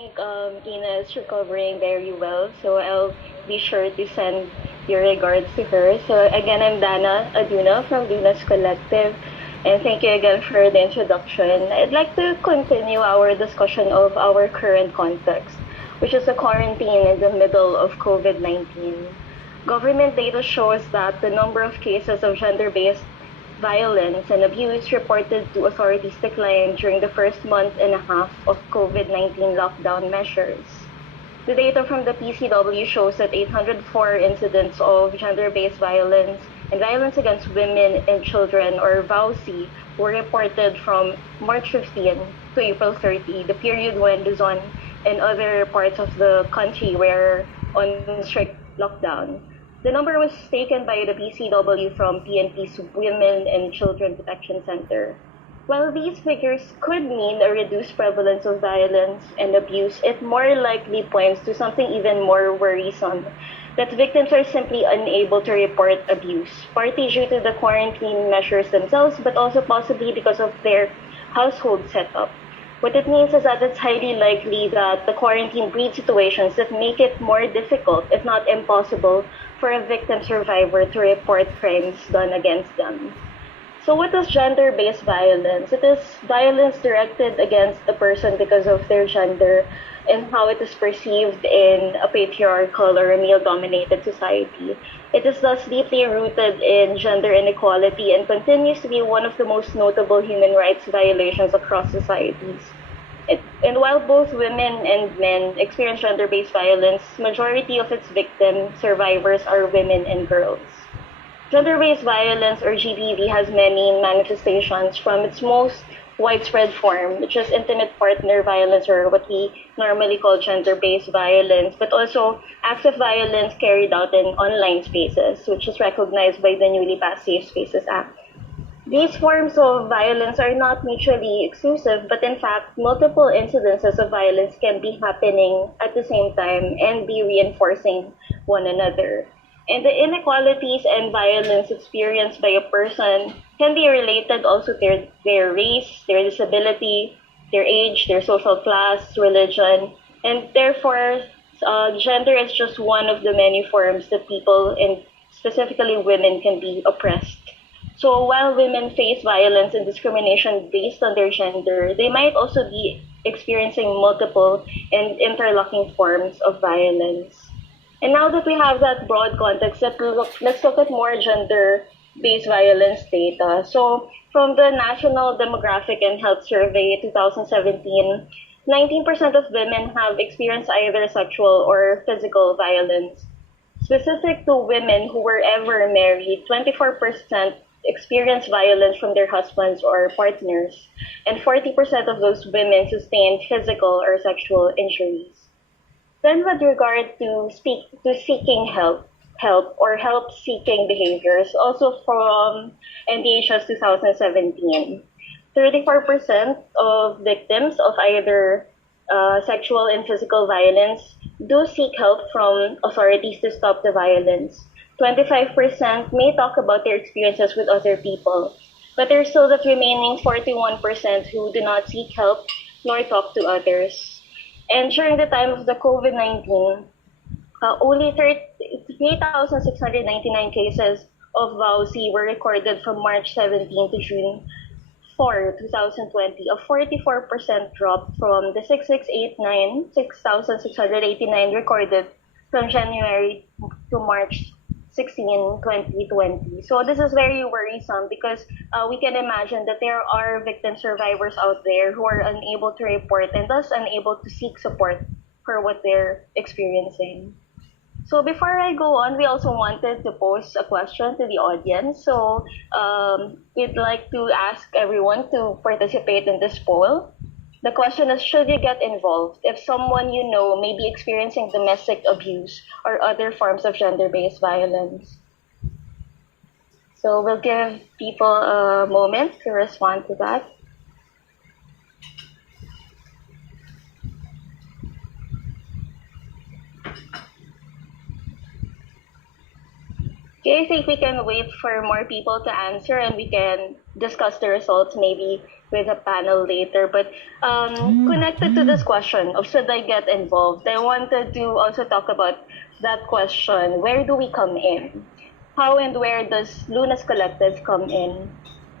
think Ina is recovering very well, so I'll be sure to send your regards to her. So again, I'm Dana Aduna from Duna's Collective, and thank you again for the introduction. I'd like to continue our discussion of our current context, which is a quarantine in the middle of COVID-19. Government data shows that the number of cases of gender-based violence and abuse reported to authorities declined during the first month and a half of COVID-19 lockdown measures. The data from the PCW shows that 804 incidents of gender-based violence and violence against women and children, or VAUC, were reported from March 15 to April 30, the period when Luzon and other parts of the country were on strict lockdown. The number was taken by the PCW from PNP's Women and Children Protection Center. While these figures could mean a reduced prevalence of violence and abuse, it more likely points to something even more worrisome, that victims are simply unable to report abuse, partly due to the quarantine measures themselves, but also possibly because of their household setup. What it means is that it's highly likely that the quarantine breeds situations that make it more difficult, if not impossible, for a victim survivor to report crimes done against them. So, what is gender based violence? It is violence directed against a person because of their gender and how it is perceived in a patriarchal or a male dominated society. It is thus deeply rooted in gender inequality and continues to be one of the most notable human rights violations across societies. And while both women and men experience gender-based violence, majority of its victim survivors are women and girls. Gender-based violence, or GBV, has many manifestations, from its most widespread form, which is intimate partner violence, or what we normally call gender-based violence, but also acts of violence carried out in online spaces, which is recognized by the newly passed Safe Spaces Act. These forms of violence are not mutually exclusive, but in fact, multiple incidences of violence can be happening at the same time and be reinforcing one another. And the inequalities and violence experienced by a person can be related also to their race, their disability, their age, their social class, religion, and therefore, gender is just one of the many forms that people, and specifically women, can be oppressed. So while women face violence and discrimination based on their gender, they might also be experiencing multiple and interlocking forms of violence. And now that we have that broad context, let's look at more gender-based violence data. So from the National Demographic and Health Survey 2017, 19% of women have experienced either sexual or physical violence. Specific to women who were ever married, 24% experienced violence from their husbands or partners, and 40% of those women sustained physical or sexual injuries. Then, with regard to seeking help or help seeking behaviors, also from NDHS 2017, 34% of victims of either sexual and physical violence do seek help from authorities to stop the violence. 25% may talk about their experiences with other people, but there's still that remaining 41% who do not seek help nor talk to others. And during the time of the COVID-19, only 3,699 cases of VAUC were recorded from March 17 to June 4, 2020, a 44% drop from the 6,689 recorded from January to March 16, 2020. So this is very worrisome because we can imagine that there are victim survivors out there who are unable to report and thus unable to seek support for what they're experiencing. So before I go on, we also wanted to pose a question to the audience. So we'd like to ask everyone to participate in this poll. The question is, should you get involved if someone you know may be experiencing domestic abuse or other forms of gender-based violence? So we'll give people a moment to respond to that. Okay, I think we can wait for more people to answer and we can discuss the results maybe with a panel later. But connected to this question of should I get involved, I wanted to also talk about that question. Where do we come in? How and where does Luna's Collective come in?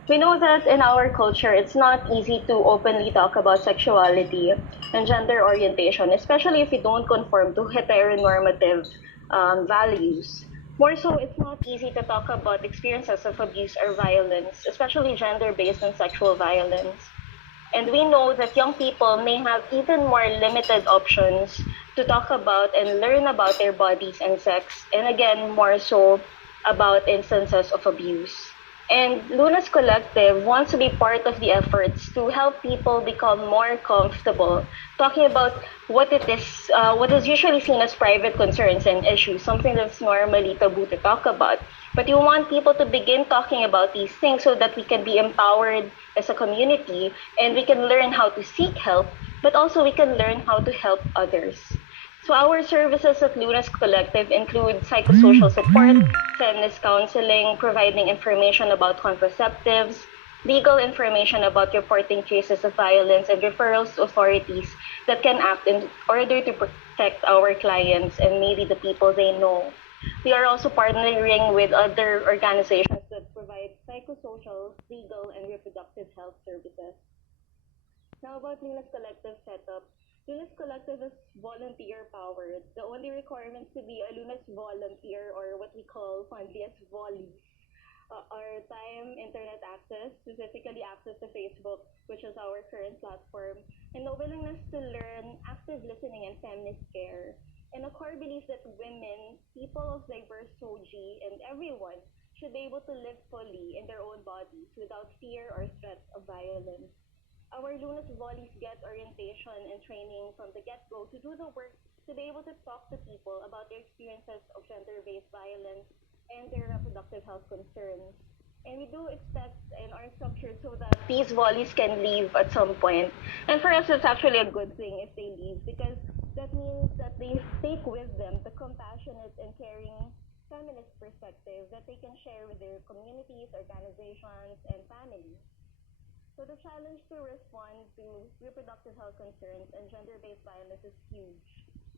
We know that in our culture, it's not easy to openly talk about sexuality and gender orientation, especially if you don't conform to heteronormative values. More so, it's not easy to talk about experiences of abuse or violence, especially gender based and sexual violence. And we know that young people may have even more limited options to talk about and learn about their bodies and sex, and again, more so about instances of abuse. And Luna's Collective wants to be part of the efforts to help people become more comfortable talking about what is usually seen as private concerns and issues, something that's normally taboo to talk about. But you want people to begin talking about these things so that we can be empowered as a community and we can learn how to seek help, but also we can learn how to help others. So our services at Luna's Collective include psychosocial support, feminist counseling, providing information about contraceptives, legal information about reporting cases of violence, and referrals to authorities that can act in order to protect our clients and maybe the people they know. We are also partnering with other organizations that provide psychosocial, legal, and reproductive health services. Now about Luna's Collective setup. Luna's Collective is volunteer powered. The only requirements to be a Luna's volunteer, or what we call fondly as vollies, are time, internet access, specifically access to Facebook, which is our current platform, and the willingness to learn, active listening, and feminist care. And a core belief that women, people of diverse SOGI, and everyone should be able to live fully in their own bodies without fear or threat of violence. Our Lunas Volleys get orientation and training from the get-go to do the work to be able to talk to people about their experiences of gender-based violence and their reproductive health concerns. And we do expect and are structured so that these volleys can leave at some point. And for us, it's actually a good thing if they leave because that means that they take with them the compassionate and caring feminist perspective that they can share with their communities, organizations, and families. So the challenge to respond to reproductive health concerns and gender-based violence is huge.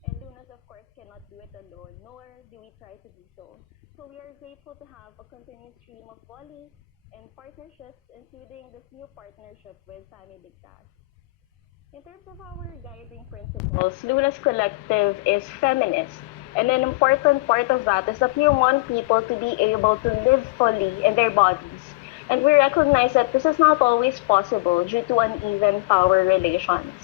And Lunas, of course, cannot do it alone, nor do we try to do so. So we are grateful to have a continuous stream of volleys and partnerships, including this new partnership with Family Ligtas. In terms of our guiding principles, Lunas Collective is feminist. And an important part of that is that we want people to be able to live fully in their bodies. And we recognize that this is not always possible due to uneven power relations.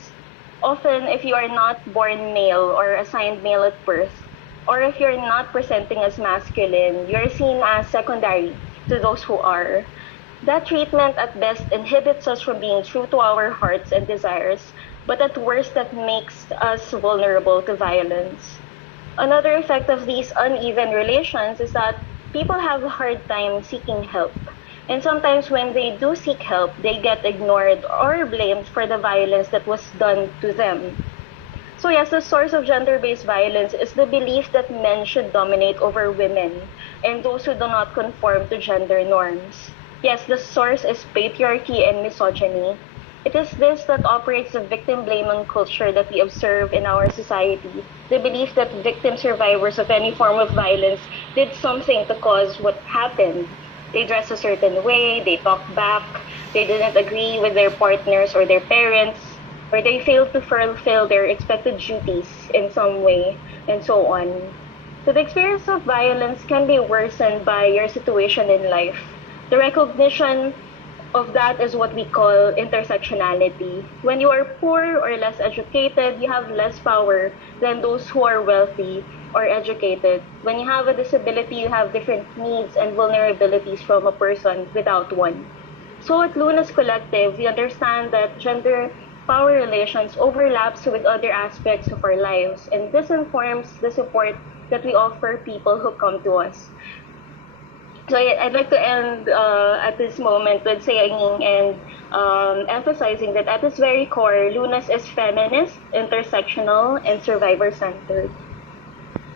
Often, if you are not born male or assigned male at birth, or if you're not presenting as masculine, you're seen as secondary to those who are. That treatment at best inhibits us from being true to our hearts and desires, but at worst that makes us vulnerable to violence. Another effect of these uneven relations is that people have a hard time seeking help. And sometimes when they do seek help, they get ignored or blamed for the violence that was done to them. So yes, the source of gender-based violence is the belief that men should dominate over women and those who do not conform to gender norms. Yes, the source is patriarchy and misogyny. It is this that operates the victim-blaming culture that we observe in our society. The belief that victim survivors of any form of violence did something to cause what happened. They dress a certain way, they talk back, they didn't agree with their partners or their parents, or they failed to fulfill their expected duties in some way, and so on. So the experience of violence can be worsened by your situation in life. The recognition of that is what we call intersectionality. When you are poor or less educated, you have less power than those who are wealthy or educated. When you have a disability, you have different needs and vulnerabilities from a person without one. So at Luna's Collective, we understand that gender power relations overlaps with other aspects of our lives, and this informs the support that we offer people who come to us. So I'd like to end at this moment with saying and emphasizing that at its very core, Lunas is feminist, intersectional, and survivor-centered.